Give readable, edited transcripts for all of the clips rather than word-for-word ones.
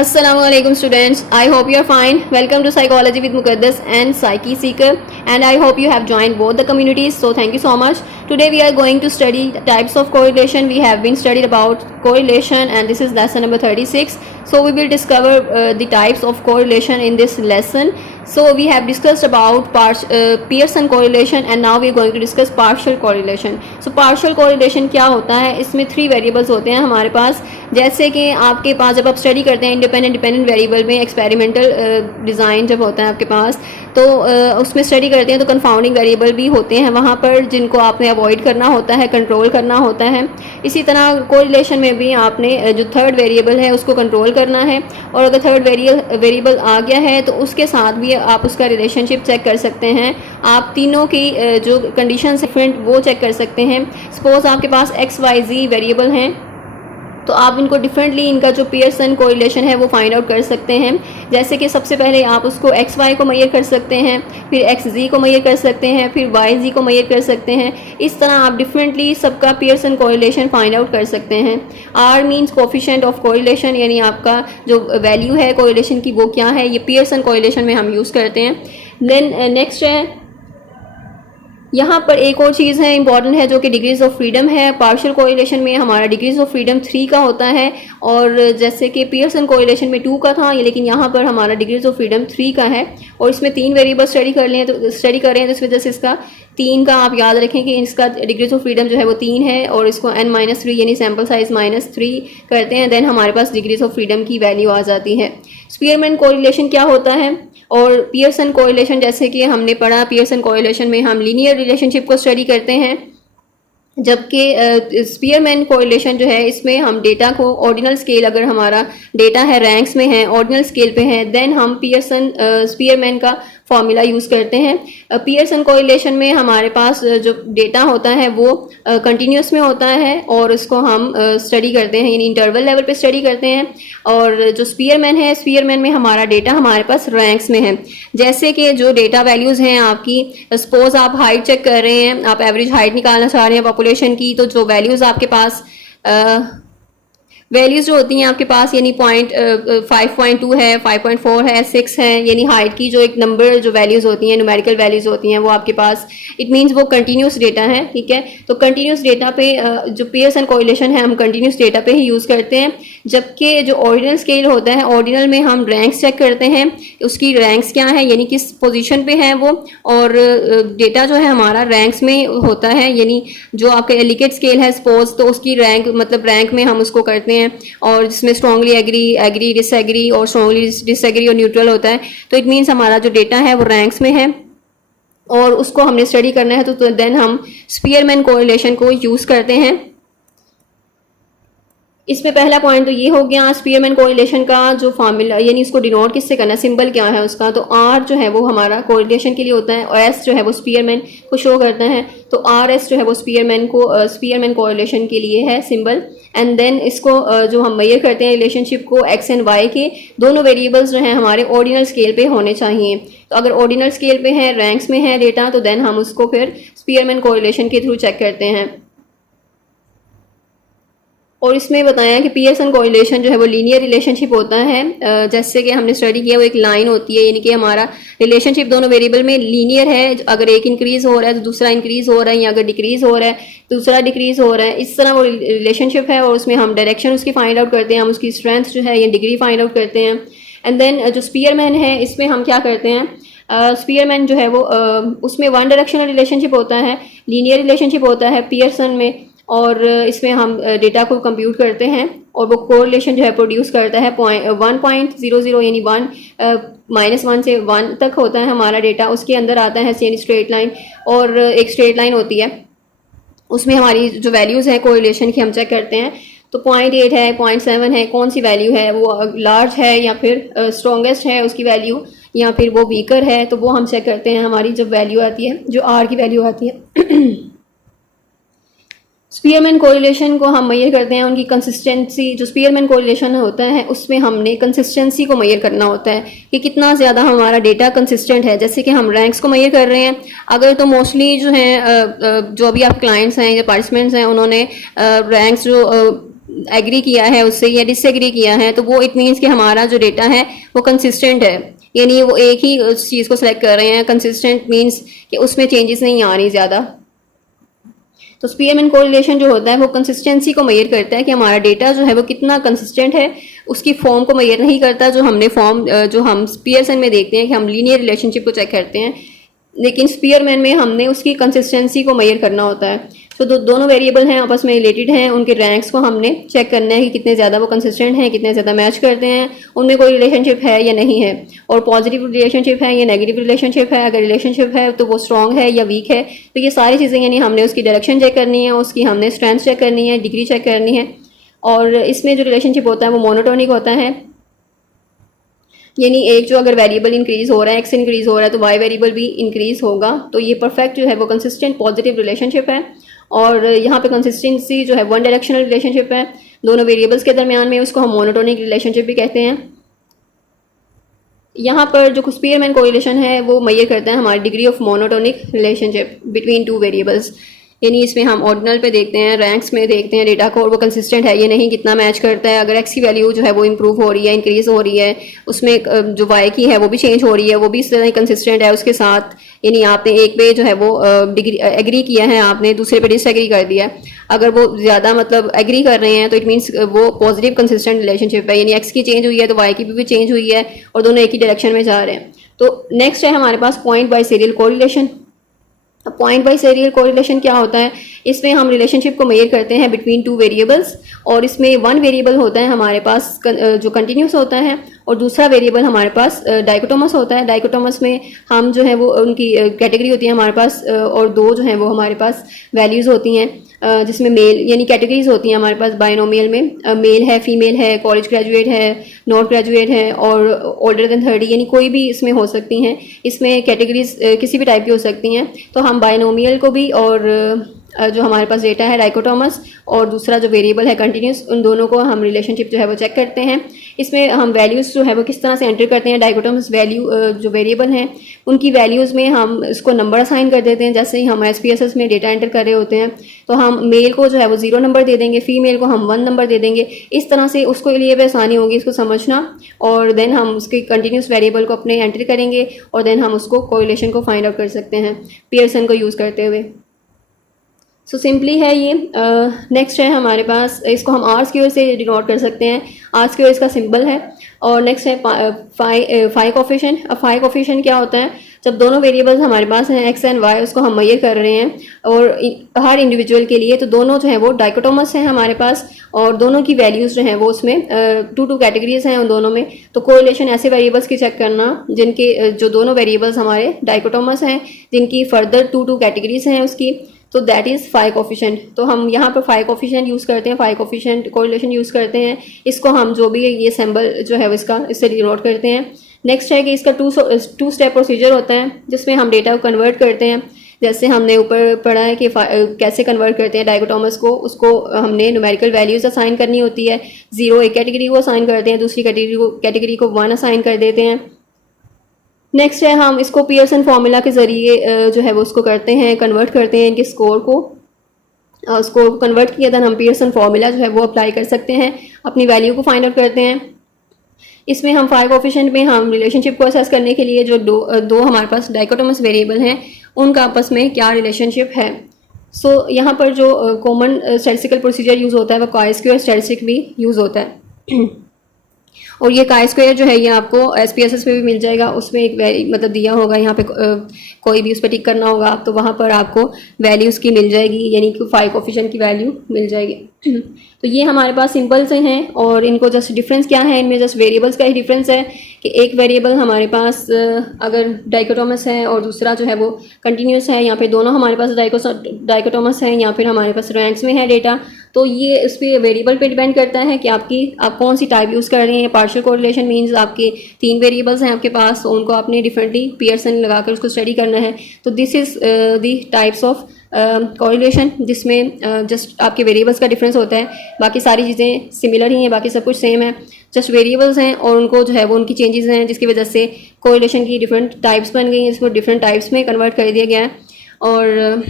Assalamualaikum students. I hope you are fine. Welcome to Psychology with Mukaddas and Psyche Seeker, and I hope you have joined both the communities. So thank you so much. Today we are going to study the types of correlation. We have been studied about correlation, and this is lesson number 36. So we will discover the types of correlation in this lesson. So we have discussed about Pearson correlation, and now we are going to discuss partial correlation. So partial correlation क्या होता है? इसमें 3 variables होते हैं हमारे पास. जैसे कि आपके पास जब आप स्टडी करते हैं इंडिपेंडेंट डिपेंडेंट वेरिएबल में एक्सपेरिमेंटल डिज़ाइन जब होता है आपके पास, तो उसमें स्टडी करते हैं तो कंफाउंडिंग वेरिएबल भी होते हैं वहाँ पर, जिनको आपने अवॉइड करना होता है, कंट्रोल करना होता है. इसी तरह कोरिलेशन में भी आपने जो थर्ड वेरिएबल है उसको कंट्रोल करना है, और अगर थर्ड वेरिएबल आ गया है तो उसके साथ भी आप उसका रिलेशनशिप चेक कर सकते हैं. आप तीनों की जो कंडीशन डिफरेंट वो चेक कर सकते हैं. सपोज आपके पास XYZ वेरिएबल हैं, तो आप इनको डिफरेंटली इनका जो पियर्सन कोरिलेशन है वो फाइंड आउट कर सकते हैं. जैसे कि सबसे पहले आप उसको XY को मेजर कर सकते हैं, फिर XZ को मेजर कर सकते हैं, फिर YZ को मेजर कर सकते हैं. इस तरह आप डिफरेंटली सबका पियर्सन कोरिलेशन फाइंड आउट कर सकते हैं. R means coefficient of correlation, यानी आपका जो वैल्यू है कोरिलेशन की वो क्या है, ये पियर्सन कोरिलेशन में हम यूज़ करते हैं. देन नेक्स्ट है, यहाँ पर एक और चीज़ है इंपॉर्टेंट है, जो कि डिग्रीज ऑफ फ्रीडम है. पार्शियल कोरिलेशन में हमारा डिग्रीज ऑफ फ्रीडम 3 का होता है, और जैसे कि पियर्सन कोरिलेशन में 2 का था, लेकिन यहाँ पर हमारा डिग्रीज ऑफ फ्रीडम 3 का है. और इसमें 3 वेरिएबल स्टडी कर रहे हैं तो इस वजह से इसका 3 का आप याद रखें कि इसका डिग्रीज ऑफ फ्रीडम जो है वो 3 है, और इसको n-3 यानी सैम्पल साइज -3 करते हैं. देन हमारे पास डिग्रीज ऑफ फ्रीडम की वैल्यू आ जाती है. स्पीयरमैन कोरिलेशन क्या होता है और पियर्सन कोरिलेशन, जैसे कि हमने पढ़ा, पियर्सन कोरिलेशन में हम लीनियर रिलेशनशिप को स्टडी करते हैं, जबकि स्पीयरमैन कोरिलेशन जो है इसमें हम डेटा को ऑर्डिनल स्केल, अगर हमारा डेटा है रैंक्स में है, ऑर्डिनल स्केल पे है, देन हम स्पीयरमैन का फॉर्मूला यूज़ करते हैं. पियर्सन कोरिलेशन में हमारे पास जो डेटा होता है वो कंटिन्यूस में होता है, और उसको हम स्टडी करते हैं, यानी इंटरवल लेवल पे स्टडी करते हैं. और जो स्पीयरमैन है, स्पीयरमैन में हमारा डेटा हमारे पास रैंक्स में है. जैसे कि जो डेटा वैल्यूज़ हैं आपकी, सपोज आप हाइट चेक कर रहे हैं, आप एवरेज हाइट निकालना चाह रहे हैं पॉपुलेशन की, तो जो वैल्यूज़ आपके पास वैल्यूज़ जो होती हैं आपके पास, यानी 5.2 है, 5.4 है, 6 है, यानी हाइट की जो एक नंबर जो वैल्यूज़ होती हैं, न्यूमेरिकल वैल्यूज़ होती हैं, वो आपके पास, इट मींस वो कंटिन्यूस डेटा है. ठीक है, तो कंटिन्यूस डेटा पे जो पियर्सन कोरिलेशन है हम कंटिन्यूस डेटा पे ही यूज़ करते हैं. जबकि जो ऑर्डिनल स्केल होता है, ऑर्डिनल में हम रैंक्स चेक करते हैं, उसकी रैंक्स क्या है, यानी किस पोजीशन पे है वो, और डेटा जो है हमारा रैंक्स में होता है. यानी जो आपका एलिकेट स्केल है सपोज, तो उसकी रैंक मतलब रैंक में हम उसको करते हैं, और जिसमें स्ट्रांगली एग्री डिसएग्री, और स्ट्रांगली डिसएग्री और न्यूट्रल होता है. तो इट मीन्स हमारा जो डेटा है वो रैंक्स में है, और उसको हमने स्टडी करना है, तो देन हम स्पीयरमैन कोरिलेशन को यूज़ करते हैं. इसमें पहला पॉइंट तो ये हो गया स्पीयरमैन कोरिलेशन का जो फार्मूला, यानी इसको डिनोट किससे करना, सिंबल क्या है उसका. तो R जो है वो हमारा कोरिलेशन के लिए होता है, और S जो है वो स्पीयरमैन को शो करता है. तो RS जो है वो स्पीयरमैन कोरिलेशन के लिए है सिंबल. एंड देन इसको जो हम मेजर करते हैं रिलेशनशिप को, X एंड Y के दोनों वेरिएबल्स जो हैं हमारे ऑर्डिनल स्केल पे होने चाहिए. तो अगर ऑर्डिनल स्केल पे है, रैंक्स में है डेटा, तो देन हम उसको फिर स्पीयरमैन कोरिलेशन के थ्रू चेक करते हैं. और इसमें बताया कि पियर्सन कोरिलेशन जो है वो लीनियर रिलेशनशिप होता है. जैसे कि हमने स्टडी किया, वो एक लाइन होती है, यानी कि हमारा रिलेशनशिप दोनों वेरिएबल में लीनियर है. अगर एक इंक्रीज हो रहा है तो दूसरा इंक्रीज हो रहा है, या अगर डिक्रीज हो रहा है तो दूसरा डिक्रीज हो रहा है. इस तरह वो रिलेशनशिप है, और उसमें हम डायरेक्शन उसकी फाइंड आउट करते हैं, हम उसकी स्ट्रेंथ जो है या डिग्री फाइंड आउट करते हैं. एंड देन जो स्पीयरमैन है, इसमें हम क्या करते हैं, स्पीयरमैन जो है वो उसमें वन डायरेक्शनल रिलेशनशिप होता है, लीनियर रिलेशनशिप होता है पियर्सन में. और इसमें हम डेटा को कंप्यूट करते हैं, और वो कोरिलेशन जो है प्रोड्यूस करता है 1.00, यानी 1 से 1 तक होता है हमारा डेटा. उसके अंदर आता है यानी स्ट्रेट लाइन, और एक स्ट्रेट लाइन होती है, उसमें हमारी जो वैल्यूज़ है कोरिलेशन की हम चेक करते हैं. तो 0.8 है, 0.7 है, कौन सी वैल्यू है, वो लार्ज है या फिर स्ट्रॉन्गेस्ट है उसकी वैल्यू, या फिर वो वीकर है, तो वो हम चेक करते हैं. हमारी जब वैल्यू आती है, जो R की वैल्यू आती है, स्पीयरमैन कोरिलेशन को हम मेजर करते हैं उनकी कंसिस्टेंसी. जो स्पीयरमैन कोरिलेशन होता है उसमें हमने कंसिस्टेंसी को मेजर करना होता है कि कितना ज़्यादा हमारा डेटा कंसिस्टेंट है. जैसे कि हम रैंक्स को मेजर कर रहे हैं, अगर तो मोस्टली जो है जो अभी आप क्लाइंट्स हैं या पार्टिसिपेंट्स हैं, उन्होंने रैंक्स जो एग्री किया है उससे या डिसएग्री किया है, तो वो इट मीन्स कि हमारा जो डेटा है वो कंसिस्टेंट है, यानी वो एक ही उस चीज़ को सिलेक्ट कर रहे हैं। कंसिस्टेंट मीन्स कि उसमें चेंजेस नहीं आ रही ज़्यादा। तो स्पीयरमैन कोरिलेशन जो होता है वो कंसिस्टेंसी को मेजर करता है कि हमारा डेटा जो है वो कितना कंसिस्टेंट है, उसकी फॉर्म को मेजर नहीं करता। जो हमने फॉर्म जो हम पियर्सन में देखते हैं कि हम लीनियर रिलेशनशिप को चेक करते हैं, लेकिन स्पीयरमैन में हमने उसकी कंसिस्टेंसी को मेजर करना होता है। तो दोनों वेरिएबल हैं आपस में रिलेटेड हैं, उनके रैंक्स को हमने चेक करना है कि कितने ज़्यादा वो कंसिस्टेंट हैं, कितने ज़्यादा मैच करते हैं, उनमें कोई रिलेशनशिप है या नहीं है, और पॉजिटिव रिलेशनशिप है या नेगेटिव रिलेशनशिप है। अगर रिलेशनशिप है तो वो स्ट्रॉन्ग है या वीक है। तो ये सारी चीज़ें यानी हमने उसकी डायरेक्शन चेक करनी है, उसकी हमने स्ट्रेंथ चेक करनी है, डिग्री चेक करनी है। और इसमें जो रिलेशनशिप होता है वो मोनोटोनिक होता है, यानी एक जो अगर वेरिएबल इंक्रीज हो रहा है, एक्स इंक्रीज हो रहा है, तो वाई वेरिएबल भी इंक्रीज होगा। तो ये परफेक्ट जो है वो कंसिस्टेंट पॉजिटिव रिलेशनशिप है। और यहाँ पे कंसिस्टेंसी जो है वन डायरेक्शनल रिलेशनशिप है दोनों वेरिएबल्स के दरमियान में, उसको हम मोनोटोनिक रिलेशनशिप भी कहते हैं। यहाँ पर जो स्पीयरमैन कोरिलेशन है वो मेजर करता है हमारी degree of monotonic relationship between two variables, यानी इसमें हम ऑर्डिनल पे देखते हैं, रैंक्स में देखते हैं डेटा को, और वो कंसिस्टेंट है ये नहीं, कितना मैच करता है। अगर एक्स की वैल्यू जो है वो इंप्रूव हो रही है, इंक्रीज हो रही है, उसमें जो वाई की है वो भी चेंज हो रही है, वो भी इस तरह ही कंसिस्टेंट है उसके साथ। यानी आपने एक पे जो है वो डिग्री एग्री किया है, आपने दूसरे पे डिसएग्री कर दिया है। अगर वो ज़्यादा मतलब एग्री कर रहे हैं तो इट मीन्स वो पॉजिटिव कंसिस्टेंट रिलेशनशिप है, यानी एक्स की चेंज हुई है तो वाई की भी चेंज हुई है, और दोनों एक ही डायरेक्शन में जा रहे हैं। तो नेक्स्ट है हमारे पास point biserial correlation. Point biserial correlation क्या होता है? इसमें हम रिलेशनशिप को मेजर करते हैं बिटवीन टू वेरिएबल्स, और इसमें वन वेरिएबल होता है हमारे पास जो कंटिन्यूस होता है, और दूसरा वेरिएबल हमारे पास डाइकोटोमस होता है। डाइकोटोमस में हम जो है वो उनकी कैटेगरी होती है हमारे पास, और दो जो है वो हमारे पास वैल्यूज़ होती हैं, जिसमें मेल यानी कैटेगरीज होती हैं हमारे पास बायनोमियल में, मेल है, फीमेल है, कॉलेज ग्रेजुएट है, नॉट ग्रेजुएट है, और ओल्डर देन 30, यानी कोई भी इसमें हो सकती हैं। इसमें कैटेगरीज किसी भी टाइप की हो सकती हैं। तो हम बायनोमियल को भी, और जो हमारे पास डेटा है डाइकोटोमस, और दूसरा जो वेरिएबल है कंटिन्यूस, उन दोनों को हम रिलेशनशिप जो है वो चेक करते हैं। इसमें हम वैल्यूज़ जो है वो किस तरह से एंटर करते हैं। डाइकोटोमस वैल्यू जो वेरिएबल हैं उनकी वैल्यूज़ में हम इसको नंबर असाइन कर देते हैं। जैसे ही हम SPSS में डेटा एंटर कर रहे होते हैं तो हम मेल को जो है वो 0 नंबर दे देंगे, फीमेल को हम 1 नंबर दे देंगे। इस तरह से उसको लिए भी आसानी होगी इसको समझना, और देन हम उसके कंटिन्यूस वेरिएबल को अपने एंटर करेंगे, और देन हम उसको कोरिलेशन को फाइंड आउट कर सकते हैं पियर्सन को यूज़ करते हुए। सो सिंपली है ये। नेक्स्ट है हमारे पास, इसको हम आर स्क्वायर से डिनोट कर सकते हैं, आर स्क्वायर इसका सिंबल है। और नेक्स्ट है फाई कोफिशिएंट। अब फाई कोफिशिएंट क्या होता है? जब दोनों वेरिएबल्स हमारे पास हैं एक्स एंड वाई, उसको हम मेजर कर रहे हैं और हर इंडिविजुअल के लिए, तो दोनों जो है वो डाइकोटोमस हैं हमारे पास, और दोनों की वैल्यूज़ जो हैं वो उसमें टू कैटेगरीज हैं उन दोनों में। तो कोरिलेशन ऐसे वेरिएबल्स की चेक करना जिनके जो दोनों वेरिएबल्स हमारे डाइकोटोमस हैं, जिनकी फर्दर टू कैटेगरीज हैं उसकी, तो दैट इज़ फाई कोफिशिएंट। तो हम यहाँ पर फाई कोफिशिएंट यूज़ करते हैं, फाई कोफिशिएंट कोरिलेशन यूज़ करते हैं। इसको हम जो भी ये सिंबल जो है इसका, इससे डिनोट करते हैं। नेक्स्ट है कि इसका टू स्टेप प्रोसीजर होता है, जिसमें हम डेटा को कन्वर्ट करते हैं। जैसे हमने ऊपर पढ़ा है कि कैसे कन्वर्ट करते हैं डाइकोटोमस को, उसको हमने न्यूमेरिकल वैल्यूज़ असाइन करनी होती है। 0 एक कैटेगरी को असाइन करते हैं, दूसरी कैटेगरी को 1 असाइन कर देते हैं। नेक्स्ट है हम इसको पियर्सन फार्मूला के ज़रिए जो है वो उसको करते हैं, कन्वर्ट करते हैं इनके स्कोर को। स्कोर को कन्वर्ट किया था हम पियर्सन फार्मूला जो है वो अप्लाई कर सकते हैं, अपनी वैल्यू को फाइंड आउट करते हैं। इसमें हम फाई कोफिशिएंट में हम रिलेशनशिप को असेस करने के लिए जो दो हमारे पास डाइकोटोमस वेरिएबल हैं उनका आपस में क्या रिलेशनशिप है। सो यहाँ पर जो कॉमन स्टैटिस्टिकल प्रोसीजर यूज़ होता है वो काई स्क्वायर स्टैटिस्टिक भी यूज़ होता है। और ये काई स्क्वायर जो है ये आपको SPSS पे भी मिल जाएगा, उसमें एक मतलब दिया होगा यहाँ पे, कोई भी उस पर टिक करना होगा तो वहाँ पर आपको वैल्यूज़ की मिल जाएगी, यानी कि फाई कोफिशिएंट की वैल्यू मिल जाएगी। तो ये हमारे पास सिंपल से हैं, और इनको जस्ट डिफरेंस क्या है, इनमें जस्ट वेरिएबल्स का ही डिफरेंस है कि एक वेरिएबल हमारे पास अगर डाइकोटोमस है और दूसरा जो है वो कंटिन्यूस है। यहाँ पे दोनों हमारे पास डाइकोटोमस है, यहाँ पर हमारे पास रैंक्स में है डेटा। तो ये इस पर वेरिएबल पे डिपेंड करता है कि आप कौन सी टाइप यूज़ कर रहे हैं। पार्शियल कोरिलेशन मीन्स आपके 3 वेरिएबल्स हैं आपके पास, तो उनको आपने डिफरेंटली पियर्सन लगाकर उसको स्टडी करना है। तो this is the types of correlation, जिसमें जस्ट आपके वेरिएबल्स का डिफरेंस होता है, बाकी सारी चीज़ें सिमिलर ही हैं, बाकी सब कुछ सेम है, जस्ट वेरिएबल्स हैं और उनको जो है वो उनकी चेंजेस हैं, जिसकी वजह से कोरिलेशन की डिफरेंट टाइप्स बन गई हैं, इसको डिफरेंट टाइप्स में कन्वर्ट कर दिया गया है। और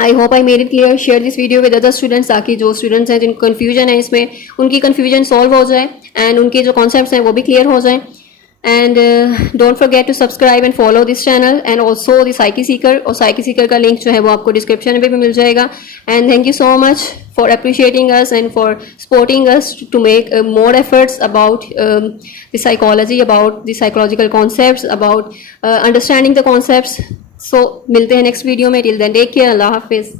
I hope I made it clear. Share this video with other students, ताकि जो स्टूडेंट्स हैं जिनको कन्फ्यूजन है इसमें, उनकी कन्फ्यूजन सॉल्व हो जाए एंड उनके जो कॉन्सेप्ट्स हैं वो भी क्लियर हो जाए. And don't forget to subscribe and follow this channel and also the psyche seeker. और साइकी सीकर का लिंक जो है वो आपको डिस्क्रिप्शन में भी मिल जाएगा. And thank you so much for appreciating us and for supporting us to make more efforts about the psychology, about the psychological concepts, about understanding the concepts. So मिलते हैं next video में. Till then, take care. Allah Hafiz.